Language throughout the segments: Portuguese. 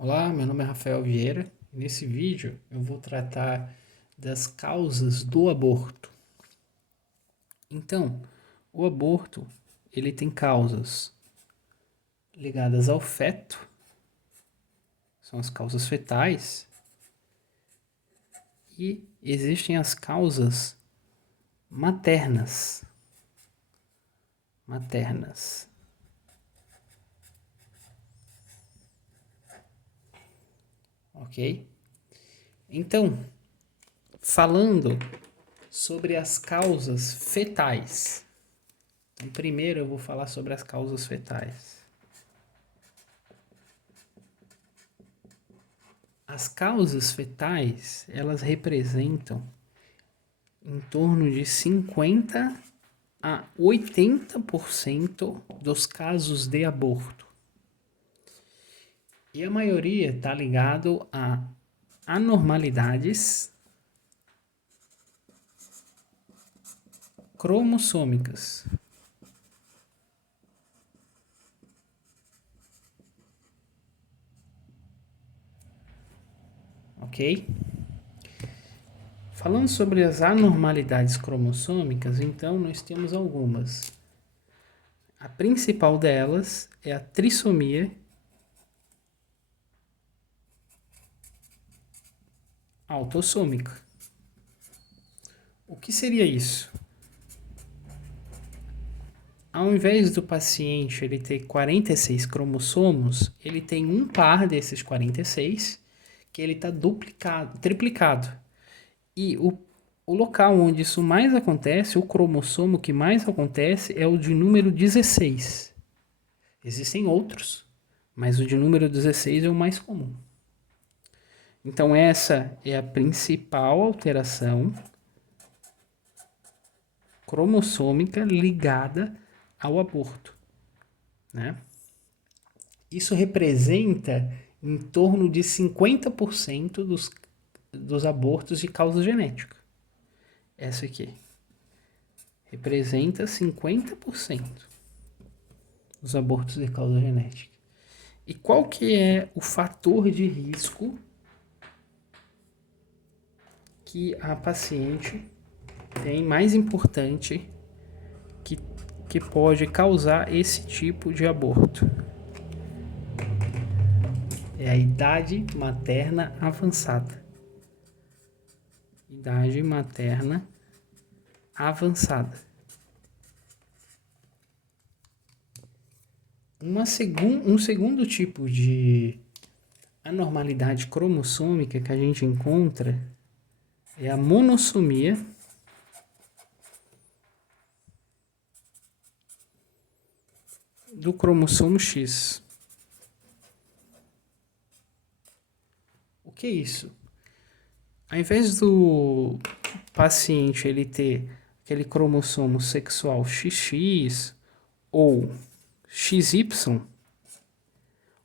Olá, meu nome é Rafael Vieira e nesse vídeo eu vou tratar das causas do aborto. Então, o aborto ele tem causas ligadas ao feto, são as causas fetais, e existem as causas maternas. Ok? Então, falando sobre as causas fetais. Então, primeiro eu vou falar sobre as causas fetais. As causas fetais, elas representam em torno de 50 a 80% dos casos de aborto. E a maioria está ligado a anormalidades cromossômicas. Ok? Falando sobre as anormalidades cromossômicas, então nós temos algumas. A principal delas é a trissomia autossômica. O que seria isso? Ao invés do paciente ele ter 46 cromossomos, ele tem um par desses 46 que ele está triplicado. E o local onde isso mais acontece, o cromossomo que mais acontece é o de número 16. Existem outros, mas o de número 16 é o mais comum. Então essa é a principal alteração cromossômica ligada ao aborto, né? Isso representa em torno de 50% dos abortos de causa genética. Essa aqui representa 50% dos abortos de causa genética. E qual que é o fator de risco que a paciente tem mais importante que pode causar esse tipo de aborto? É a idade materna avançada. Idade materna avançada. Um segundo tipo de anormalidade cromossômica que a gente encontra é a monossomia do cromossomo X. O que é isso? Ao invés do paciente ele ter aquele cromossomo sexual XX ou XY,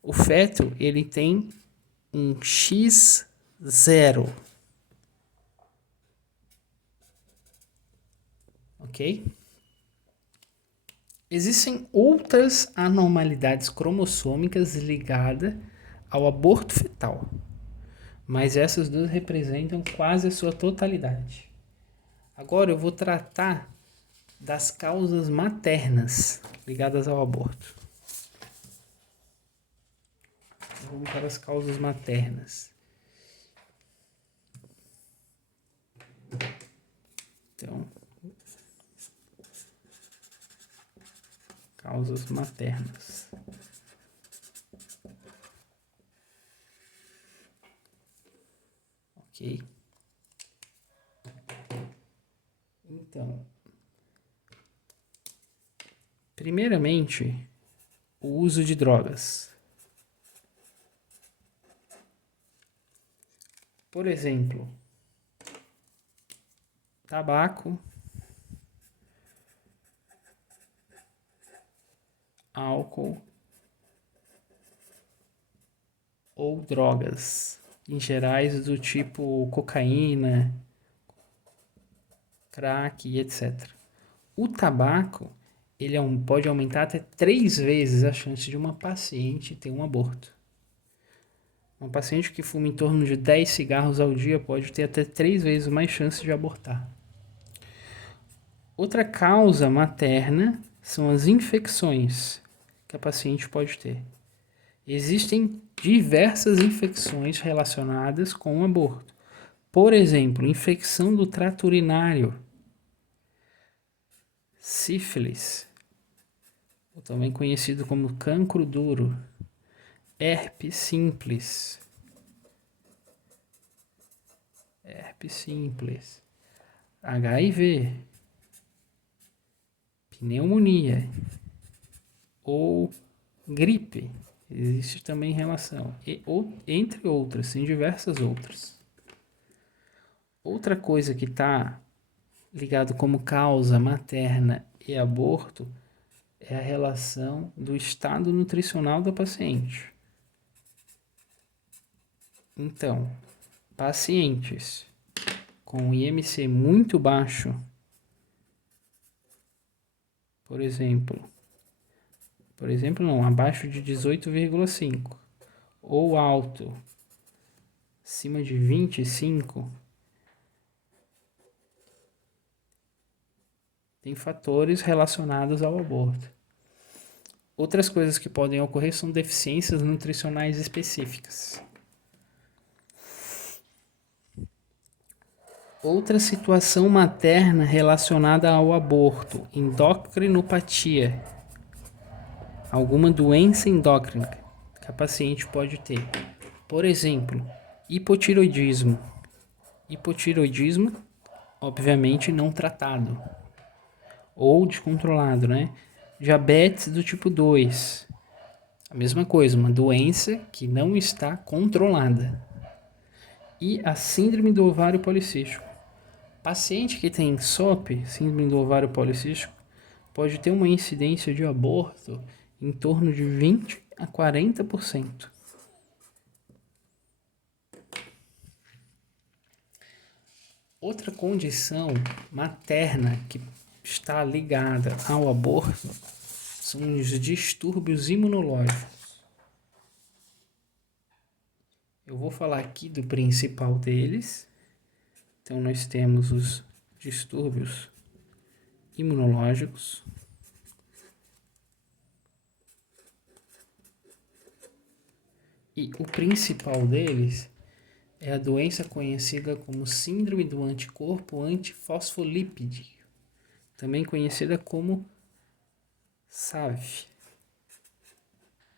o feto ele tem um X0. Ok? Existem outras anormalidades cromossômicas ligadas ao aborto fetal, mas essas duas representam quase a sua totalidade. Agora eu vou tratar das causas maternas ligadas ao aborto. Vamos para as causas maternas. Então, causas maternas. Ok? Então, primeiramente, o uso de drogas. Por exemplo, tabaco, álcool ou drogas em gerais do tipo cocaína, crack e etc. O tabaco ele pode aumentar até 3 vezes a chance de uma paciente ter um aborto. Uma paciente que fuma em torno de 10 cigarros ao dia pode ter até 3 vezes mais chance de abortar. Outra causa materna são as infecções que a paciente pode ter. Existem diversas infecções relacionadas com o aborto. Por exemplo, infecção do trato urinário, sífilis, também conhecido como cancro duro, herpes simples, HIV, pneumonia ou gripe. Existe também relação, entre outras, tem diversas outras. Outra coisa que está ligado como causa materna e aborto é a relação do estado nutricional da paciente. Então, pacientes com IMC muito baixo, por exemplo, não, abaixo de 18,5 ou alto, acima de 25, tem fatores relacionados ao aborto. Outras coisas que podem ocorrer são deficiências nutricionais específicas. Outra situação materna relacionada ao aborto, endocrinopatia. Alguma doença endócrina que a paciente pode ter. Por exemplo, hipotiroidismo. Hipotiroidismo, obviamente não tratado ou descontrolado, né? Diabetes do tipo 2. A mesma coisa, uma doença que não está controlada. E a síndrome do ovário policístico. Paciente que tem SOP, síndrome do ovário policístico, pode ter uma incidência de aborto em torno de 20 a 40%. Outra condição materna que está ligada ao aborto são os distúrbios imunológicos. Eu vou falar aqui do principal deles. Então, nós temos os distúrbios imunológicos. E o principal deles é a doença conhecida como síndrome do anticorpo antifosfolípide, também conhecida como SAV.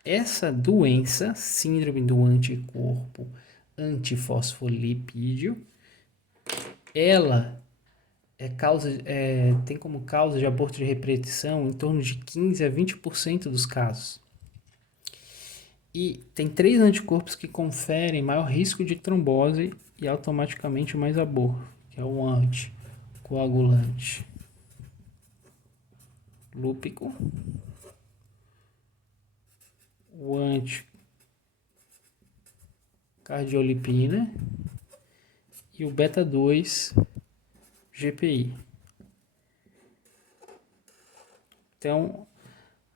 Essa doença, síndrome do anticorpo antifosfolipídio, ela tem como causa de aborto de repetição em torno de 15 a 20% dos casos. E tem 3 anticorpos que conferem maior risco de trombose e automaticamente mais aborto, que é o anticoagulante lúpico, o anticardiolipina e o beta-2 GPI. Então,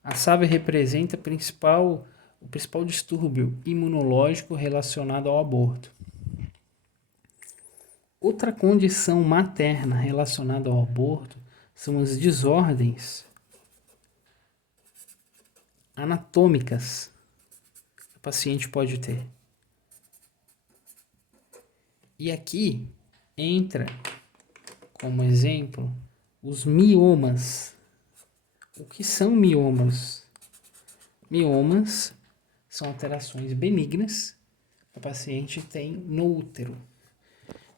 a SAV representa o principal distúrbio imunológico relacionado ao aborto. Outra condição materna relacionada ao aborto são as desordens anatômicas que o paciente pode ter. E aqui entra como exemplo os miomas. O que são miomas? Miomas são alterações benignas que a paciente tem no útero,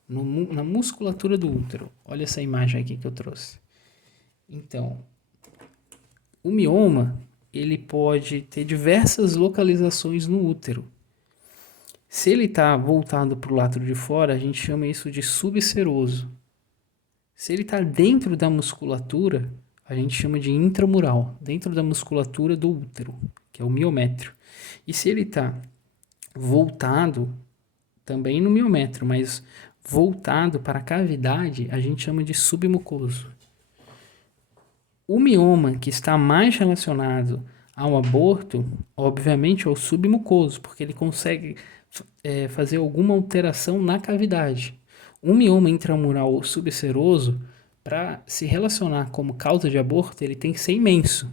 na musculatura do útero. Olha essa imagem aqui que eu trouxe. Então, o mioma, ele pode ter diversas localizações no útero. Se ele está voltado para o lado de fora, a gente chama isso de subseroso. Se ele está dentro da musculatura, a gente chama de intramural, dentro da musculatura do útero, que é o miométrio. E se ele está voltado, também no miométrio, mas voltado para a cavidade, a gente chama de submucoso. O mioma que está mais relacionado ao aborto, obviamente, é o submucoso, porque ele consegue fazer alguma alteração na cavidade. Um mioma intramural subseroso, para se relacionar como causa de aborto, ele tem que ser imenso,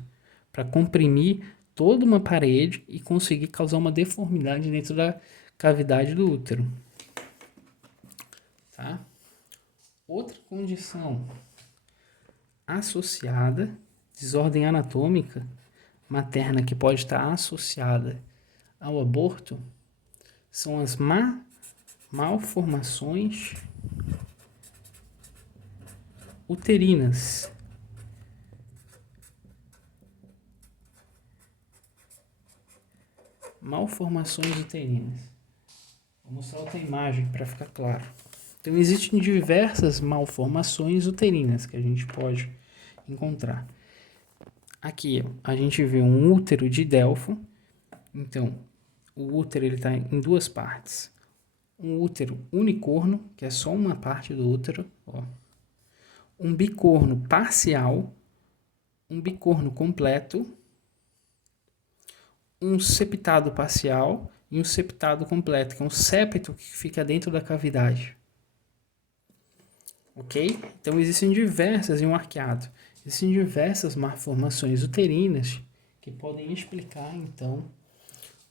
para comprimir toda uma parede e conseguir causar uma deformidade dentro da cavidade do útero. Tá? Outra condição associada, desordem anatômica materna que pode estar associada ao aborto, são as malformações uterinas. Malformações uterinas. Vou mostrar outra imagem para ficar claro. Então, existem diversas malformações uterinas que a gente pode encontrar. Aqui, ó, a gente vê um útero de Delfo. Então, o útero está em duas partes. Um útero unicorno, que é só uma parte do útero. Ó. Um bicorno parcial. Um bicorno completo. Um septado parcial e um septado completo, que é um septo que fica dentro da cavidade. Ok? Então, existem diversas, em um arqueado, existem diversas malformações uterinas que podem explicar, então,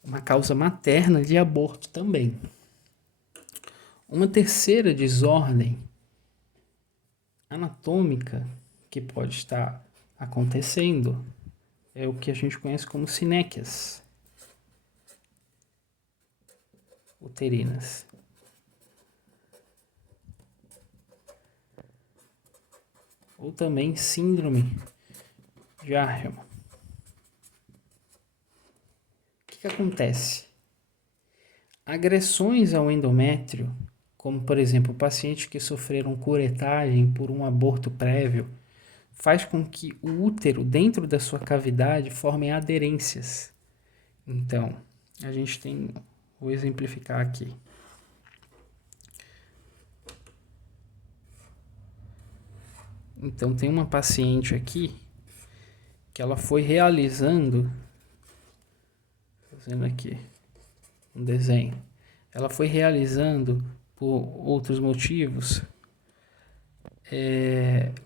uma causa materna de aborto também. Uma terceira desordem anatômica que pode estar acontecendo é o que a gente conhece como sinéquias uterinas. Ou também síndrome de Arhelman. O que acontece? Agressões ao endométrio, como por exemplo pacientes que sofreram curetagem por um aborto prévio, faz com que o útero dentro da sua cavidade forme aderências. Então, a gente tem, vou exemplificar aqui. Então, tem uma paciente aqui que ela foi realizando, fazendo aqui um desenho, ela foi realizando por outros motivos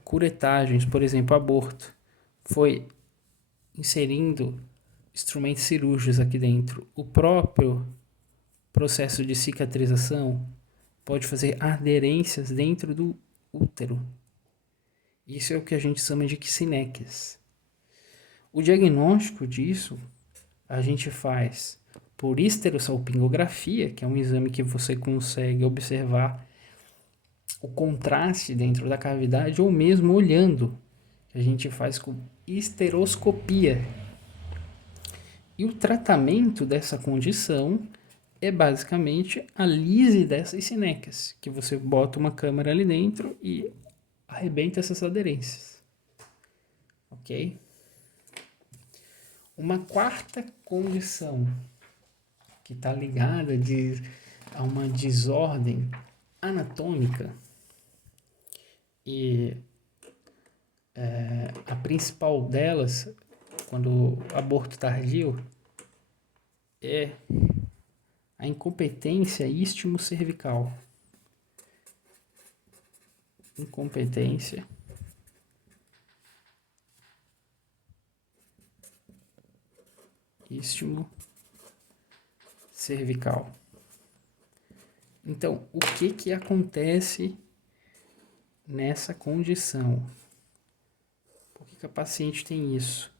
curetagens, por exemplo, aborto, foi inserindo instrumentos cirúrgicos aqui dentro. O próprio processo de cicatrização pode fazer aderências dentro do útero. Isso é o que a gente chama de sinéquias. O diagnóstico disso a gente faz por histerosalpingografia, que é um exame que você consegue observar o contraste dentro da cavidade, ou mesmo olhando, que a gente faz com histeroscopia. E o tratamento dessa condição é basicamente a lise dessas sinéquias, que você bota uma câmera ali dentro e arrebenta essas aderências. Ok? Uma quarta condição que está ligada a uma desordem anatômica e a principal delas, quando aborto tardio, é a incompetência istmo-cervical. Incompetência istmo-cervical. Então, o que acontece nessa condição? Por que a paciente tem isso?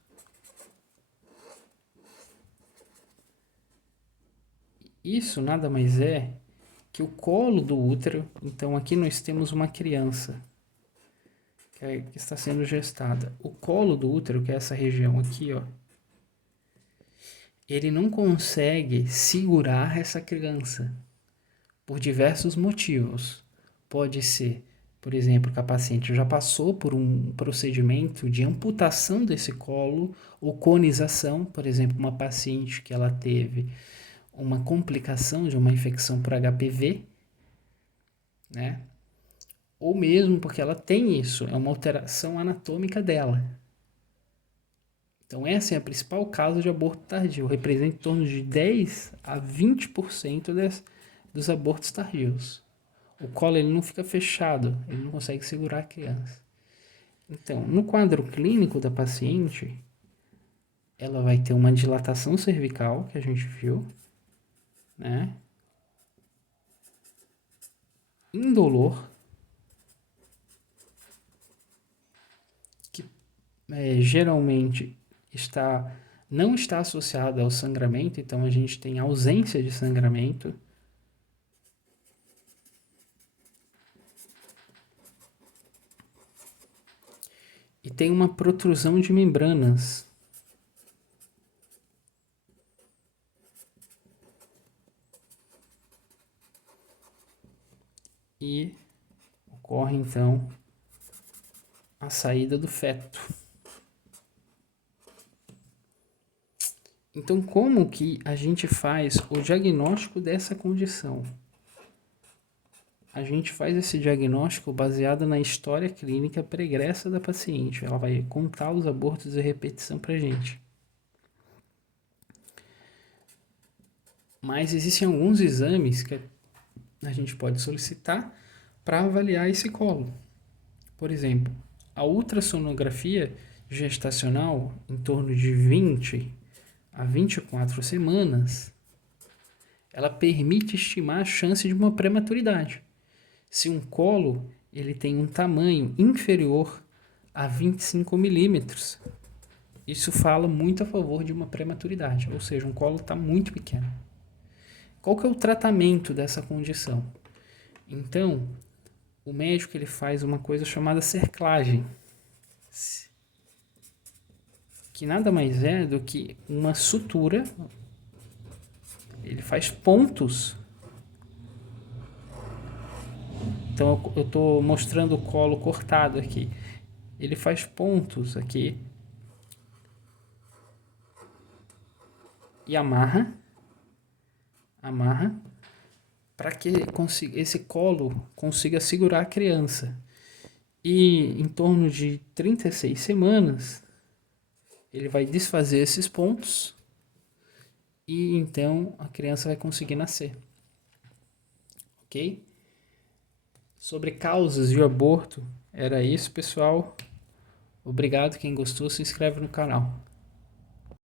Isso nada mais é que o colo do útero, então aqui nós temos uma criança que está sendo gestada. O colo do útero, que é essa região aqui, ó, ele não consegue segurar essa criança por diversos motivos. Pode ser, por exemplo, que a paciente já passou por um procedimento de amputação desse colo ou conização, por exemplo, uma paciente que ela teve uma complicação de uma infecção por HPV, né? Ou mesmo porque ela tem isso, é uma alteração anatômica dela. Então, essa é a principal causa de aborto tardio. Representa em torno de 10 a 20% dos abortos tardios. O colo ele não fica fechado, ele não consegue segurar a criança. Então, no quadro clínico da paciente, ela vai ter uma dilatação cervical, que a gente viu, né? Indolor, que geralmente não está associada ao sangramento, então a gente tem ausência de sangramento. E tem uma protrusão de membranas. E ocorre então a saída do feto. Então, como que a gente faz o diagnóstico dessa condição? A gente faz esse diagnóstico baseado na história clínica pregressa da paciente. Ela vai contar os abortos de repetição pra gente. Mas existem alguns exames que a gente pode solicitar para avaliar esse colo. Por exemplo, a ultrassonografia gestacional, em torno de 20 a 24 semanas, ela permite estimar a chance de uma prematuridade. Se um colo ele tem um tamanho inferior a 25 milímetros, isso fala muito a favor de uma prematuridade, ou seja, um colo está muito pequeno. Qual que é o tratamento dessa condição? Então, o médico ele faz uma coisa chamada cerclagem, que nada mais é do que uma sutura. Ele faz pontos. Então eu estou mostrando o colo cortado aqui. Ele faz pontos aqui e amarra para que esse colo consiga segurar a criança. E em torno de 36 semanas, ele vai desfazer esses pontos e então a criança vai conseguir nascer. Ok? Sobre causas de aborto, era isso, pessoal. Obrigado, quem gostou, se inscreve no canal.